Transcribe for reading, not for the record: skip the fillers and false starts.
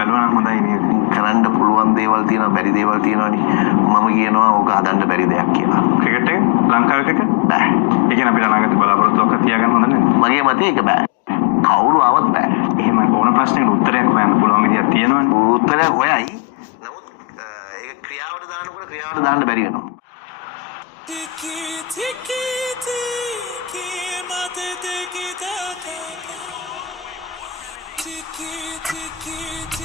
බැලුවා නම් හොඳයි නේද? කරන්න පුළුවන් දේවල් තියෙනවා බැරි දේවල් තියෙනවානේ. මම කියනවා ඕක හදන්න බැරි දෙයක් කියලා. ක්‍රිකට් එක ලංකාවේ ක්‍රිකට් බෑ. ඒ කියන්නේ අපිට අනාගත බලාපොරොත්තුවක් තියාගන්න හොඳ නැහැ. මගේ මතය ඒක බෑ. කවුරු ආවත් බෑ. එහෙම ඕන ප්‍රශ්නයකට උත්තරයක් හොයන්න පුළුවන් විදියක් තියෙනවනේ. උත්තරයක් හොයයි. නමුත් ඒක ක්‍රියාවට දානකොට ක්‍රියාවට දාන්න බැරි වෙනවා. Tiki tiki tiki mate tiki taka. Tiki tiki.